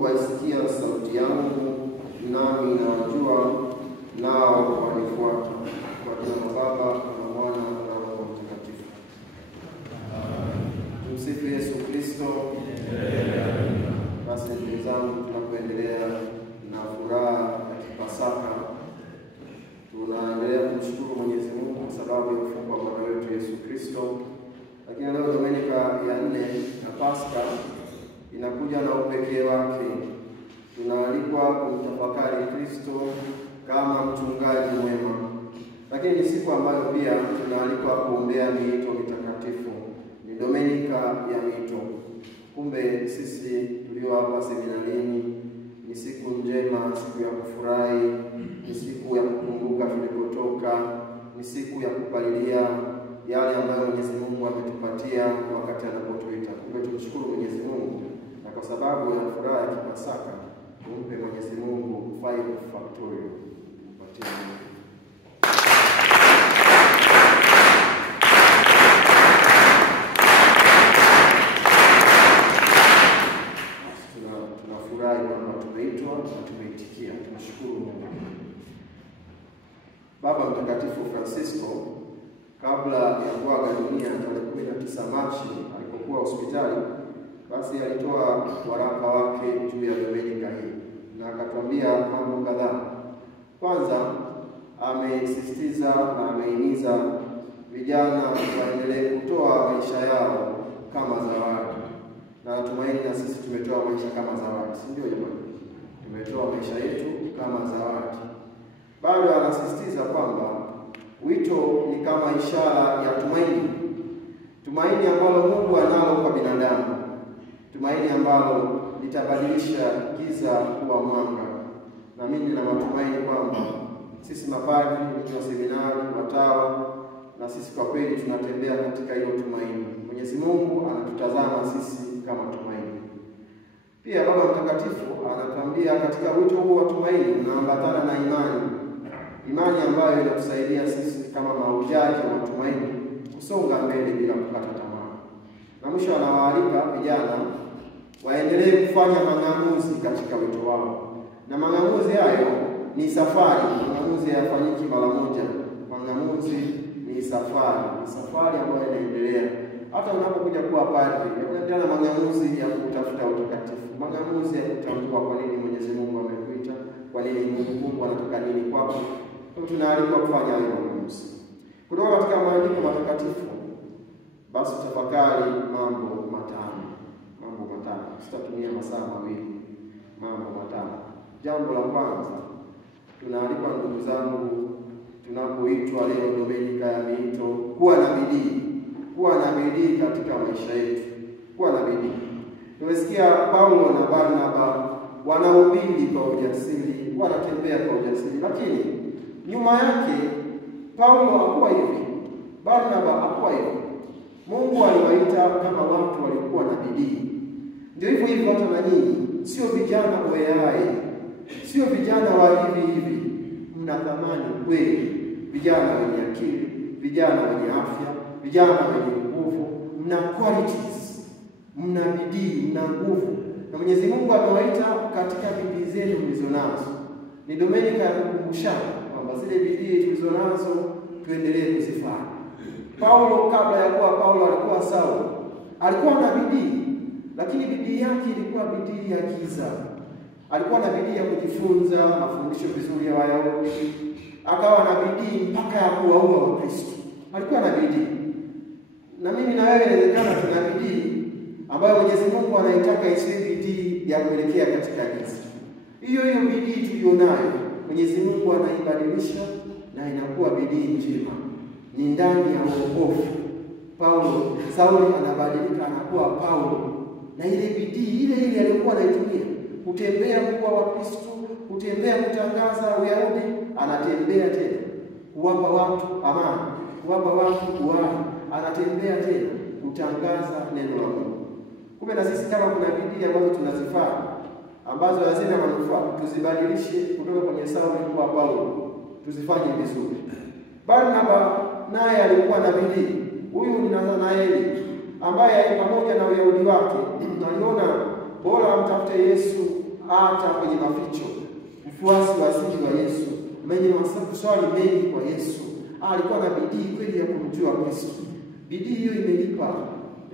waisikia sauti yangu, nami nawajua, nao wanifuata. Kwa jina la Baba na Mwana na Roho Mtakatifu. Tumsifu Yesu Kristo. Basi ndugu zangu, tunapoendelea na furaha ya Pasaka, tunaendelea kumshukuru Mwenyezi Mungu kwa sababu ya kufufuka kwa Bwana wetu Yesu Kristo. Lakini leo Dominika ya 4 ya Pasaka inakuja na upekee wake. Tunaalikwa kumtafakari Kristo kama mchungaji mwema. Lakini ni siku ambayo pia tunaalikwa kuombea miito mitakatifu. Ni Dominika ya miito. Kumbe sisi tulio hapa seminarini, ni siku njema, siku ya kufurahi, ni siku ya kukumbuka tulipotoka, ni siku ya kupalilia yale ambayo Mwenyezi Mungu ametupatia wakati anapotuita. Kumbe tumshukuru Mwenyezi Mungu, na kwa sababu ya furaha ya Pasaka tumpe Mwenyezi Mungu five factorial. Tupatie tunafurahi kwamba tumeitwa na tumeitikia. Tunashukuru Mungu. Baba Mtakatifu Francisco, kabla ya kuaga dunia tarehe 19 Machi alipokuwa hospitali, basi alitoa waraka wake juu ya Dominika hii na akatuambia mambo kadhaa. Kwanza, amesisitiza na amehimiza vijana waendelee kutoa maisha yao kama zawadi. Na natumaini na sisi tumetoa maisha kama zawadi, si ndio jamani? Tumetoa maisha yetu kama zawadi. Bado anasisitiza kwamba wito ni kama ishara ya tumaini. Tumaini ambalo Mungu analo kwa binadamu. Tumaini ambalo litabadilisha giza kuwa mwanga. Na mimi nina matumaini kwamba sisi mapadri, wa seminari, watawa, na sisi kwa kweli tunatembea katika hilo tumaini. Mwenyezi Mungu anatutazama sisi kama tumaini. Pia Baba Mtakatifu anatuambia katika wito huu wa tumaini unaambatana na imani. Imani ambayo inatusaidia sisi kama mahujaji wa tumaini kusonga mbele bila kukata tamaa. Na mwisho anawaalika vijana waendelee kufanya mang'amuzi katika wito wao. Na mang'amuzi hayo ni safari. Mang'amuzi hayafanyiki mara moja. Mang'amuzi ni safari. Ni safari ambayo inaendelea. Hata unapokuja kuwa padri, unaendelea na mang'amuzi ya kutafuta utakatifu. Mang'amuzi ya kutambua kwa nini Mwenyezi Mungu amekuita, kwa nini Mungu anataka nini kwako. Tunaalikwa kufanya hayo mang'amuzi. Kutoka katika maandiko matakatifu, basi tafakari mambo matano. Mambo matano. Sitatumia masaa mawili. Mambo matano. Jambo la kwanza, tunaalikwa ndugu zangu, tunapoitwa leo Dominika ya miito, kuwa na bidii. Kuwa na bidii katika maisha yetu. Kuwa na bidii. Tumesikia Paulo na Barnaba wanahubiri kwa ujasiri, wanatembea kwa ujasiri, lakini nyuma yake Paulo hakuwa hivi, Barnaba hakuwa hivi. Mungu aliwaita kama watu walikuwa na bidii. Ndio hivyo hivyo hata na nyinyi, sio vijana weae, sio vijana wa hivi. Mna thamani kweli, vijana wenye akili, vijana wenye afya, vijana wenye nguvu, mna qualities, mna bidii, mna nguvu. Na Mwenyezi Mungu amewaita katika bidii zenu mlizonazo. Ni Dominika ya kukumbushana kwamba zile bidii tulizonazo tuendelee kuzifanya. Paulo kabla ya kuwa Paulo alikuwa Saulo. Alikuwa na bidii, lakini bidii yake ilikuwa bidii ya giza. Alikuwa na bidii ya kujifunza mafundisho vizuri ya Wayahudi. Akawa na bidii mpaka ya kuwaua Wakristo. Alikuwa na bidii. Na mimi na wewe inawezekana tuna bidii ambayo Mwenyezi Mungu anaitaka isiwe bidii ya kuelekea katika giza. Hiyo bidii tulionayo Mwenyezi Mungu anaibadilisha na inakuwa bidii njema. Ni ndani ya wokovu. Sauli anabadilika anakuwa Paulo. Na ile bidii ile aliyokuwa anaitumia kutembea kuwa Wakristo, kutembea kutangaza Uyahudi, anatembea tena kuwapa watu amani, kuwapa watu uhai, anatembea tena kutangaza neno la Mungu. Kumbe na sisi kama kuna bidii ambazo tunazifanya ambazo hazina manufaa, tuzibadilishe kutoka kwenye Sauli kuwa Paulo, tuzifanye vizuri. Barnaba naye alikuwa na bidii. Huyu ni Nathanaeli ambaye pamoja na Uyahudi wake aliona bora amtafute Yesu hata kwenye maficho, mfuasi wa asili wa Yesu, mwenye maswali mengi kwa Yesu. Alikuwa na bidii kweli ya kumjua Kristo. Bidii hiyo imelipa.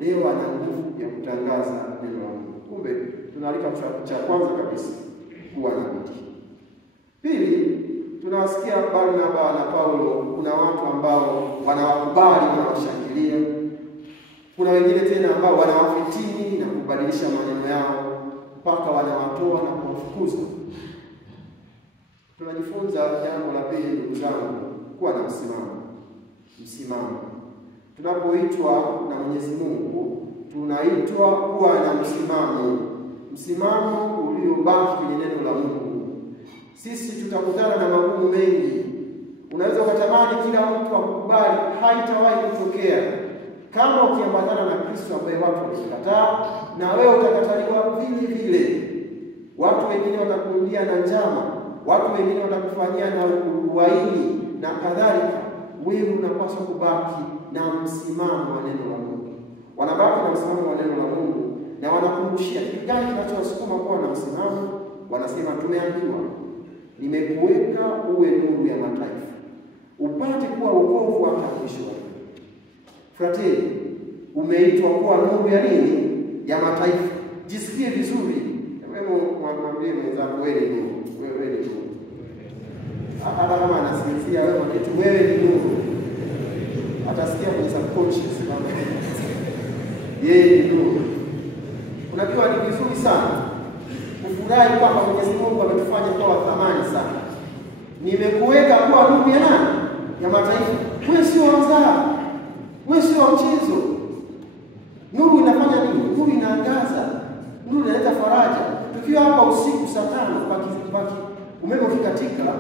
Leo ana nguvu ya kutangaza neno la Mungu. Kumbe tunalika cha kwanza kabisa kuwa na bidii. Pili, tunawasikia Barnaba na Paulo, kuna watu ambao wanawakubali, wanawashangilia. Kuna wengine tena ambao wanawafitini na kubadilisha maneno yao mpaka wanawatoa na kuwafukuza. Tunajifunza jambo la pili, ndugu zangu, kuwa na msimamo. Tunapoitwa na Mwenyezi Mungu, tunaitwa kuwa na msimamo uliobaki kwenye neno la Mungu. Sisi tutakutana na magumu mengi. Unaweza ukatamani kila mtu akukubali, haitawahi kutokea. Kama ukiambatana na Kristo ambaye watu wamekataa, na wewe utakataliwa vile vile. Watu wengine watakurudia na njama, watu wengine watakufanyia na uhaini na kadhalika. Wewe unapaswa kubaki na msimamo wa neno la Mungu. Wanabaki na msimamo wa neno la Mungu na wanakumbushia kitu gani kinachowasukuma kuwa na msimamo. Wanasema, tumeambiwa, nimekuweka uwe nuru ya mataifa, upate kuwa wokovu hata mwisho. Fratelli, umeitwa kuwa nuru ya nini? Ya mataifa. Jisikie vizuri. Wewe mwambie mwenzako, wewe ni nuru. Wewe ni nuru. Hata kama anasinzia, wewe mwambie wewe ni nuru. Atasikia kwenye subconscious kama yeye ni nuru. Unajua ni vizuri sana kufurahi kwamba Mwenyezi Mungu ametufanya kwa thamani sana. Nimekuweka kuwa nuru ya nani? Ya mataifa. Wewe sio mzaa. Wewe sio mchezo. Nuru inafanya nini? Nuru inaangaza. Nuru inaleta faraja. Tukiwa hapa usiku saa 5 baki umeme ukikatika,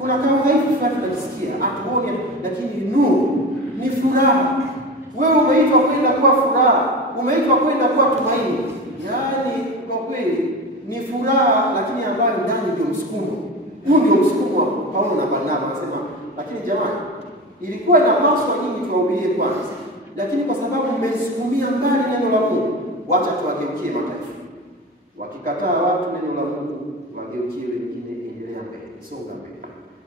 kuna kama dhaifu fulani tunasikia, atuone, lakini nuru ni furaha. Wewe umeitwa kwenda kwa furaha, umeitwa kwenda kwa tumaini. Yaani kwa kweli ni furaha, lakini ambayo ndani ndio msukumo. Huu ndio msukumo wa Paulo na Barnaba. Anasema, lakini jamani, ilikuwa inapaswa nyinyi tuwahubirie kwanza, lakini kwa sababu mmesukumia mbali neno la Mungu, wacha tuwageukie mataifa. Wakikataa watu neno la Mungu, wageukie wengine. Endelea mbele, songa mbele,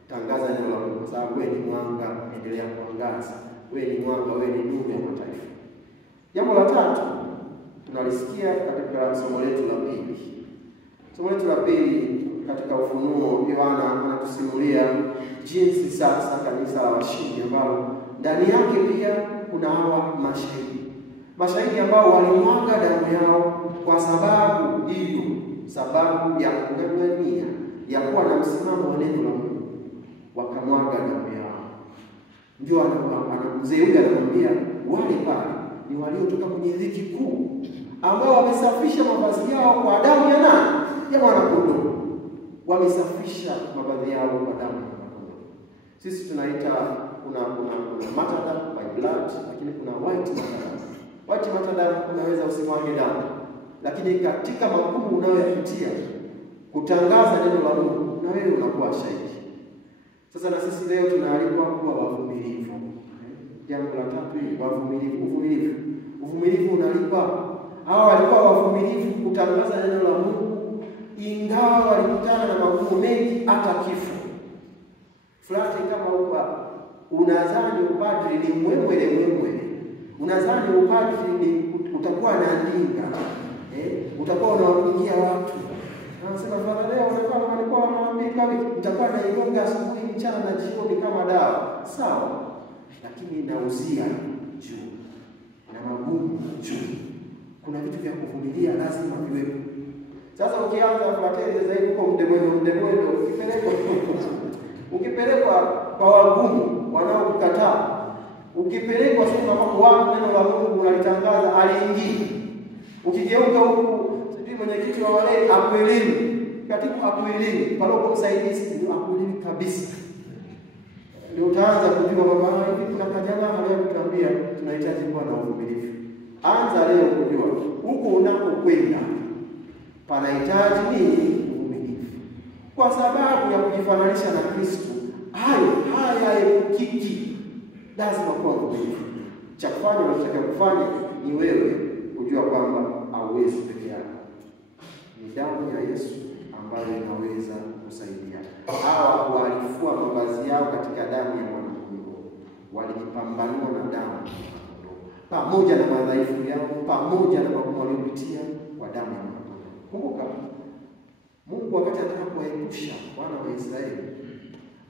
tangaza neno la Mungu, kwa sababu wewe ni mwanga. Endelea kuangaza, wewe ni mwanga, wewe ni nuru ya mataifa. Jambo la tatu tunalisikia katika somo letu la pili. Somo letu la pili katika Ufunuo, Yohana anatusimulia jinsi sasa kanisa la washindi ambao ndani yake pia kuna hawa mashahidi ambao walimwaga damu yao kwa sababu hiyo, sababu ya kung'ang'ania ya kuwa na msimamo wa neno la Mungu, wakamwaga damu yao. Ndio mzee yule anamwambia, wale pale ni waliotoka kwenye dhiki kuu, ambao wamesafisha mavazi yao kwa damu ya nani? Ya mwana-kondoo. Wamesafisha mavazi yao kwa damu ya mwana-kondoo. Sisi tunaita kuna matadam by blood, lakini kuna white matadam. White matadam unaweza usimwage damu, lakini katika magumu unayoyapitia kutangaza neno la Mungu, na wewe unakuwa shahidi. Sasa na sisi leo tunaalikwa kuwa wavumilivu. Jambo la tatu ni uvumilivu. Uvumilivu unalipa. Hawa walikuwa wavumilivu kutangaza neno la Mungu, ingawa walikutana na magumu mengi, hata kifo. Fulani kama huwa unadhani upadri ni mwemwele, unadhani upadri ni utakuwa na ndinga, utakuwa unawapigia watu. Anasema Bwana, leo walikuwa wanamwambia nitakuwa na igonga asubuhi, mchana na jioni kama dawa. Sawa, lakini inauzia juu na magumu juu. Kuna vitu vya kuvumilia lazima viwepo. Sasa ukianza kufuatilia zaidi kwa mdemwendo, ukipelekwa kwa wagumu wanaokukataa, ukipelekwa sema kwa watu neno la Mungu unalitangaza, aliingii. Ukigeuka huku sisi mwenyekiti wa wale akuelewi, katibu akuelewi, paroko msaidizi akuelewi kabisa. Ndio utaanza kujua kwamba hivi kuna kajamaa leo kutuambia tunahitaji kuwa na uvumilivu. Anza leo kujua huko unakokwenda panahitaji nini? Uvumilivu. Kwa sababu ya kujifananisha na Kristo, hayaepukiki. Lazima kuwa uvumilivu. Cha kufanya unachotaka kufanya ni wewe kujua kwamba hauwezi peke yako. Ni damu ya Yesu ambayo inaweza kusaidia. Hawa walifua mavazi yao katika damu ya mwana-kondoo, walijipambanua na damu ya mwana-kondoo, pamoja na madhaifu yao, pamoja na magumu waliopitia kwa damu ya mwana-kondoo. Kumbuka, Mungu wakati anataka kuwaepusha wana wa Israeli,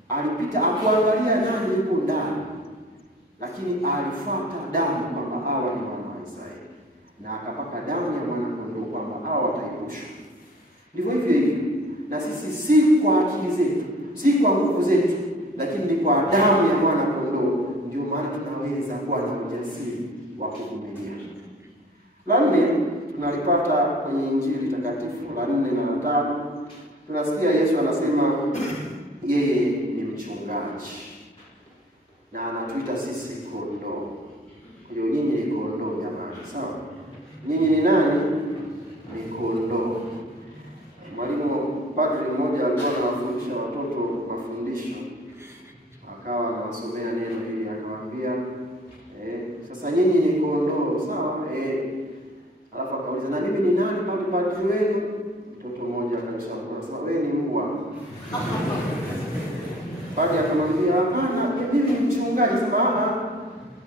alipita akuangalia nani yuko ndani, lakini alifuata damu kwamba hawa ni wana wa Israeli, na akapaka damu ya mwana-kondoo kwamba hawa wataepushwa. Ndivyo hivyo na sisi, si kwa akili zetu, si kwa nguvu zetu, lakini ni kwa damu ya mwana-kondoo. Ndio maana tunaweza kuwa na ujasiri wa kuvumilia. La 4 tunalipata kwenye Injili takatifu, la 4 na la 5. Tunasikia Yesu anasema yeye ni mchungaji na anatuita sisi kondoo. Ndio, nyinyi ni kondoo jamani, sawa? Nyinyi ni nani? Ni kondoo. Mwalimu padri mmoja alikuwa anawafundisha watoto mafundisho, akawa anawasomea neno hili, akawaambia sasa nyinyi ni kondoo, sawa? Alafu akauliza, na mimi ni nani padri wenu? Mtoto mmoja akasema, wewe ni mbwa. Padri akamwambia, hapana, mimi ni mchungaji. Sema,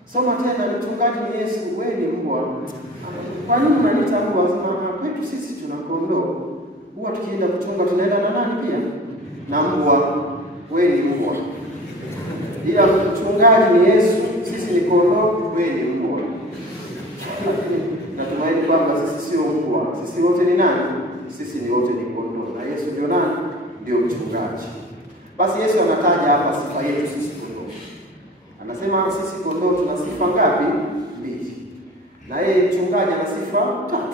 soma tena, mchungaji ni Yesu, wewe ni mbwa. Kwa nini unaniita mbwa? Sema, kwetu sisi tuna kondoo. Huwa tukienda kuchunga tunaenda na nani pia? Na mbwa. Wewe ni mbwa. Ila mchungaji ni Yesu, sisi ni kondoo, wewe ni mbwa. Natumaini kwamba sisi sio mbwa. Sisi wote ni nani? Sisi ni wote ni kondoo. Na Yesu ndio nani? Ndio mchungaji. Basi Yesu anataja hapa sifa yetu sisi kondoo. Anasema sisi kondoo tuna sifa ngapi? 2. Na yeye mchungaji ana sifa 3.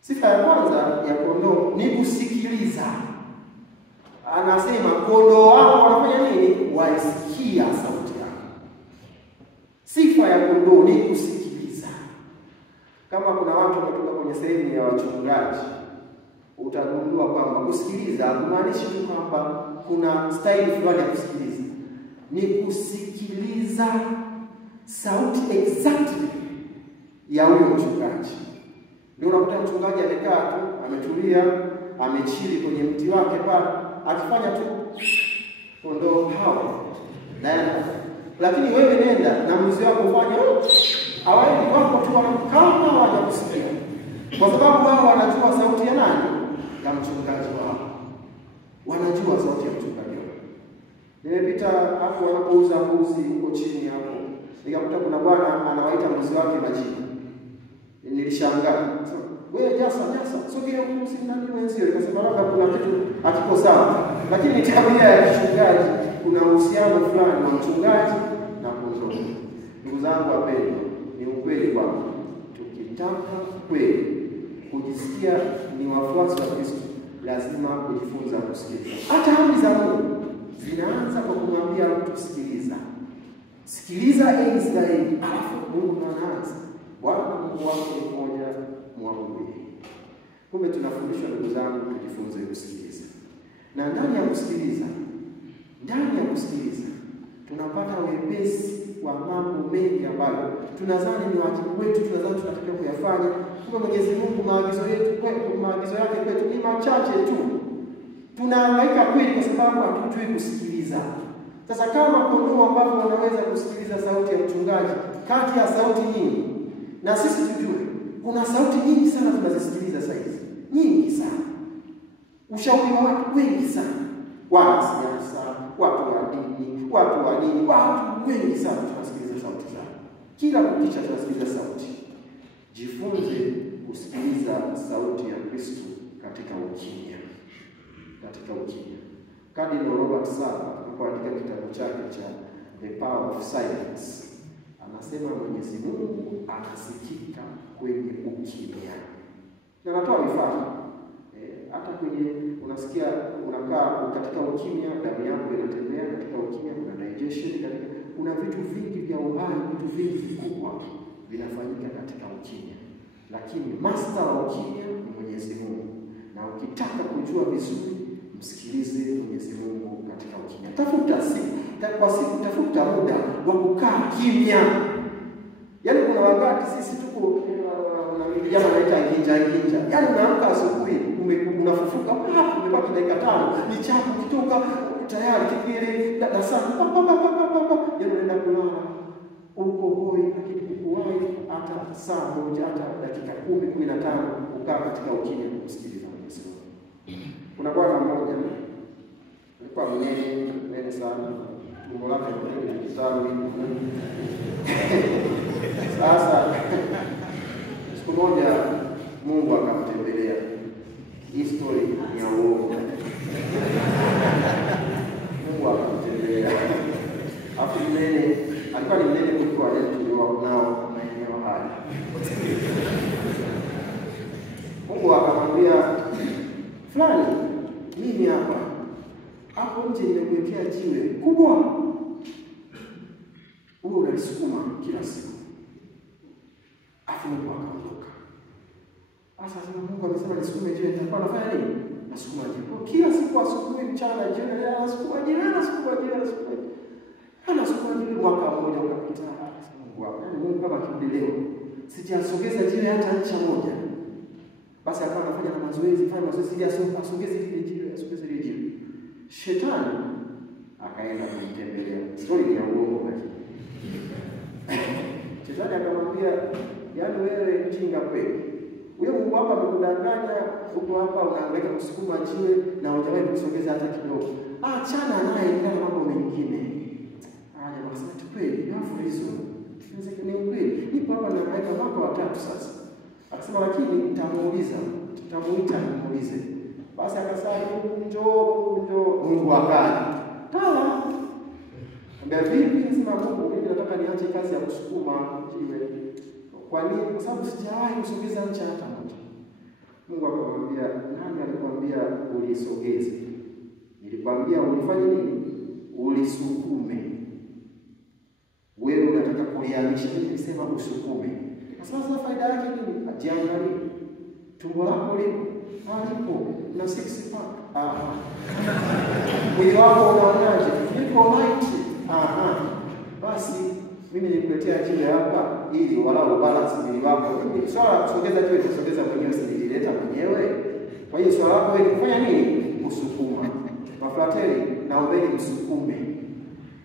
Sifa ya kwanza ya kondoo ni kusikiliza. Anasema kondoo wao wanafanya nini? Waisikia sauti yako. Sifa ya kondoo ni kusikiliza. Kama kuna watu wametoka kwenye sehemu ya wachungaji, utagundua kwamba kusikiliza kumaanishi tu kwamba kuna style fulani ya kusikiliza. Ni kusikiliza sauti exactly ya huyo mchungaji. Ndio unakuta mchungaji amekaa tu, ametulia, amechili kwenye mti wake pale, akifanya tu kondoo hao. Lakini wewe nenda na mzee wako ufanye hawaendi wako tu kama hawajakusikia. Kwa sababu wao wanajua sauti ya nani? Ya mchungaji wao. Wanajua sauti ya mchungaji wao. Nimepita hapo wanapouza mbuzi huko chini hapo. Nikakuta kuna bwana anawaita mbuzi wake majina. Nilishangaa. Wewe jasa, sogea mbuzi nani mwenzio? Nikasema labda kuna kitu hakiko sawa. Lakini ni tabia ya mchungaji. Kuna uhusiano fulani wa mchungaji na kondoo. Ndugu zangu wapendwa, ni ukweli kwamba tukitaka kweli kujisikia ni wafuasi wa Kristo, lazima kujifunza kusikiliza. Hata amri za Mungu zinaanza kwa kumwambia mtu sikiliza. Sikiliza Israeli, alafu Mungu anaanza, Bwana Mungu wako ni mmoja, mwabudu. Kumbe tunafundishwa ndugu zangu tujifunze kusikiliza. Na ndani ya kusikiliza tunapata wepesi wa mambo mengi ambayo tunadhani ni wajibu wetu, tunadhani tunatakiwa kuyafanya. Kwa Mwenyezi Mungu maagizo yake kwetu ni machache tu. Tunahangaika kweli kwa sababu hatujui kusikiliza. Sasa kama kondoo ambao wanaweza kusikiliza sauti ya mchungaji kati ya sauti nyingi, na sisi tujue kuna sauti nyingi sana tunazisikiliza sasa hizi. Nyingi sana. Ushauri wa watu wengi sana. Wanasiasa, watu wa dini, watu wa dini, watu wengi sana tunasikiliza sauti zao. Kila kukicha tunasikiliza sauti. Jifunze kusikiliza sauti ya Kristo katika ukimya. Cardinal Robert Sala alipoandika kitabu chake cha The Power of Silence, anasema Mwenyezi Mungu anasikika kwenye ukimya. Na natoa mifano. Hata kwenye unasikia unakaa katika ukimya, damu yako inatembea katika ukimya, kuna digestion kuna vitu vingi vya uhai, vitu vingi vikubwa vinafanyika katika ukimya. Lakini master wa ukimya ni Mwenyezi Mungu. Na ukitaka kujua vizuri, msikilize Mwenyezi Mungu katika ukimya. Tafuta muda wa kukaa kimya. Yaani kuna wakati sisi tuko na vijana wanaita nginja. Yaani unaamka asubuhi unafufuka hapo, umebaki dakika 5, ni chako kitoka tayari kipele darasani, yeye anaenda kulala uko hoi, lakini kuwahi hata saa moja, hata dakika 10-15 ukaa katika ukimya kusikiliza Mwenyezi Mungu. Kuna bwana mmoja alikuwa mnene sana, tumbo lake ni kitabu. Sasa siku moja Mungu akamtembelea. Hii story ni ya uongo. Mungu akamtembelea. Hapo mnene, alikuwa ni mnene kuliko wale tulio nao maeneo haya. Mungu akamwambia, fulani, mimi hapo nje nimekuwekea jiwe kubwa. Wewe unalisukuma kila siku. Afu Mungu akaondoka. Sasa Mungu amesema nisukume jiwe, nitakuwa nafanya nini? Nasukuma jiwe. Kila siku asubuhi, mchana, jioni, nasukuma jiwe, nasukuma jiwe. Anasukuma jiwe, mwaka mmoja ukapita. Mungu wangu, Mungu kama kimbeleo. Sijasogeza jiwe hata ncha moja. Basi akawa anafanya na mazoezi, ili asogeze ile jiwe, asogeze ile jiwe. Shetani akaenda kumtembelea. Story ya uongo lakini. Shetani akamwambia, yaani wewe mjinga kweli. Wewe Mungu hapa amekudanganya, uko hapa unaangaika kusukuma jiwe na hujawahi kusogeza hata kidogo. Achana naye, ndio mambo mengine. Jamaa akasema kweli, hafu hizo. Ni ukweli. Nipo hapa naangaika mwaka wa 3 sasa. Akasema lakini tutamuita nimuulize. Basi akasema njoo Mungu akaja. Tala. Ambia vipi? Nasema Mungu, mimi nataka niache kazi ya kusukuma jiwe. Kwa nini? Kwa sababu sijawahi kusogeza ncha hata moja. Mungu akamwambia, nani alikwambia ulisogeze? Nilikwambia ulifanye nini? Ulisukume. Wewe unataka kuliamisha, mimi nilisema usukume. Sasa faida yake nini? Jiangalie. Tumbo lako lipo na 6 pack. Mwili wako unaonaje? Niko light. Basi mimi nikuletea jiwe hapa ili walau balance mwili wako. Mimi swala kusogeza jiwe kusogeza mwenyewe, sinilileta mwenyewe. Kwa hiyo swala lako wewe kufanya nini? Kusukuma. Mafrateli, naombeni msukume.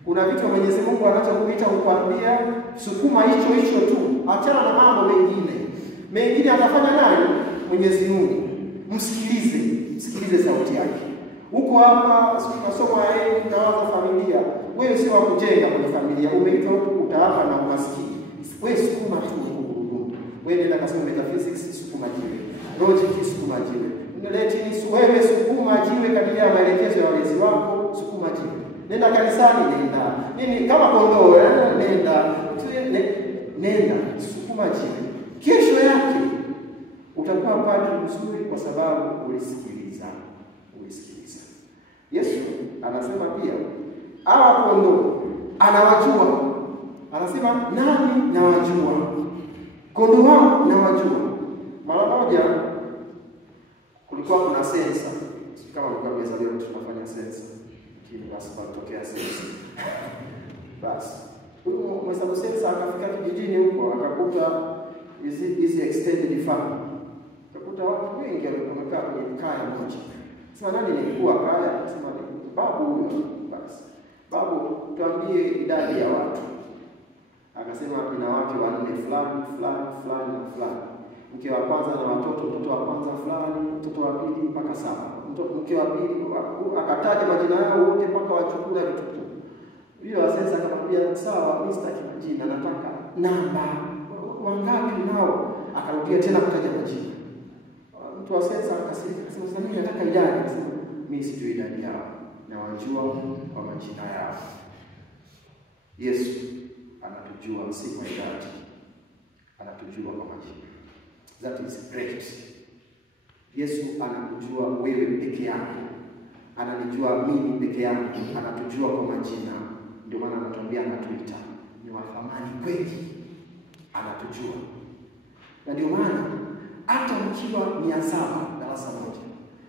Kuna vitu Mwenyezi Mungu anachokuita kukwambia, sukuma hicho tu. Achana na mambo mengine. Mengine atafanya nani? Mwenyezi Mungu. Msikilize sauti yake. Huko hapa masomo ya elimu na familia. Wewe sio wa kujenga kwenye familia. Umeitwa utaapa na umaskini. Wewe sukuma tu. Wewe nenda kasoma metaphysics, sukuma jiwe. Logic, sukuma jiwe. Wewe sukuma jiwe kadiri ya maelekezo ya walezi wako, sukuma jiwe. Nenda kanisani, nenda. Nini kama kondoo, nenda sukuma jiwe. Kesho yake utakuwa padri mzuri kwa sababu ulisikiliza. Yesu anasema pia, hawa kondoo anawajua. Anasema nani nawajua? Kondoo wangu nawajua. Mara moja kulikuwa kuna sensa. Kama mlikuwa mmezaliwa tunafanya sensa. Basi patokea sensa. Basi huyo mhesabu sensa akafika kijijini huko, akakuta hizi extended family. Akakuta watu wengi wamekaa kwenye kaya moja. Sema nani nilikuwa kaya? Sema babu huyo. Basi babu, tuambie idadi ya watu. Akasema kuna watu 4 fulani. Mke wa kwanza na mtoto wa kwanza fulani, mtoto wa pili mpaka 7. Mke wa pili akataja majina yao wote mpaka wachukua vitu. Hiyo asensa akamwambia sawa, mimi sitaki majina, nataka namba. Wangapi nao? Akarudia tena kutaja majina. Mtu wa sensa akasirika, akasema sasa mimi nataka idadi. Akasema mimi sijui idadi yao, na wajua kwa majina yao. Yesu anatujua si kwa idadi. Anatujua kwa majina. That is great. Yesu anakujua wewe peke yako. Ananijua mimi peke yangu. Anatujua kwa majina. Ndio maana anatuambia, anatuita ni wa thamani kweli. Anatujua. Na ndio maana hata mkiwa 700 darasa moja,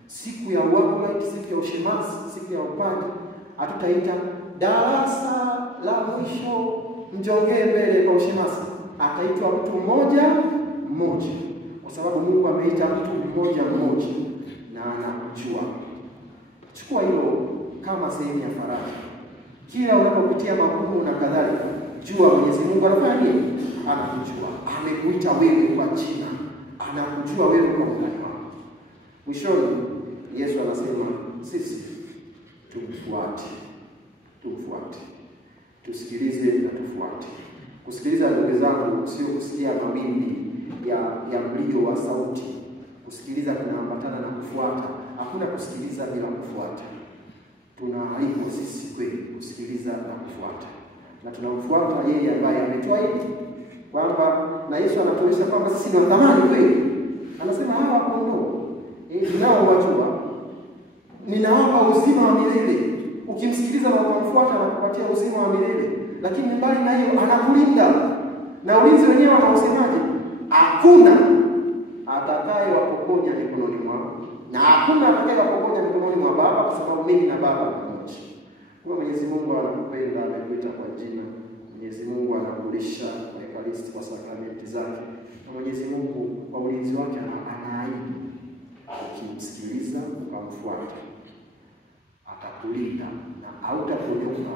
siku ya worklight, siku ya ushemasi, siku ya upande, hatutaita darasa la mwisho mjongee mbele kwa ushemasi. Ataitwa mtu mmoja. Kwa sababu Mungu ameita mtu mmoja. na anakujua. Chukua hilo kama sehemu ya faraja. Kila unapopitia magumu na kadhalika, jua Mwenyezi Mungu anafanya nini? Anakujua. Amekuita wewe kwa jina. Anakujua wewe kwa undani wako. Mwishoni Yesu anasema sisi tumfuate. Tumfuate. Tusikilize na tufuate. Kusikiliza, ndugu zangu, sio kusikia mawimbi ya mlio wa sauti. Kusikiliza kunaambatana na kufuata. Hakuna kusikiliza bila kufuata. Tunaalikwa sisi kweli kusikiliza na kufuata. Na tunamfuata yeye ambaye ametoa hili. Kwamba na Yesu anatuonyesha kwamba sisi ni wa thamani kweli. Anasema hawa kondoo nao wajua, ninawapa uzima wa milele. Ukimsikiliza na ukamfuata anakupatia uzima wa milele. Lakini mbali na hiyo anakulinda. Na ulinzi wenyewe anausemaje? Hakuna atakaye wapokonya mikononi mwao. Na hakuna atakaye wapokonya mikononi mwa Baba, kwa sababu mimi na Baba ni mmoja. Kwa Mwenyezi Mungu anakupenda, amekuita kwa jina. Mwenyezi Mungu anakulisha kwa Ekaristi, kwa sakramenti zake. Na Mwenyezi Mungu kwa ulinzi wake anaahidi, ukimsikiliza ukamfuata atakulinda na hautakuondoka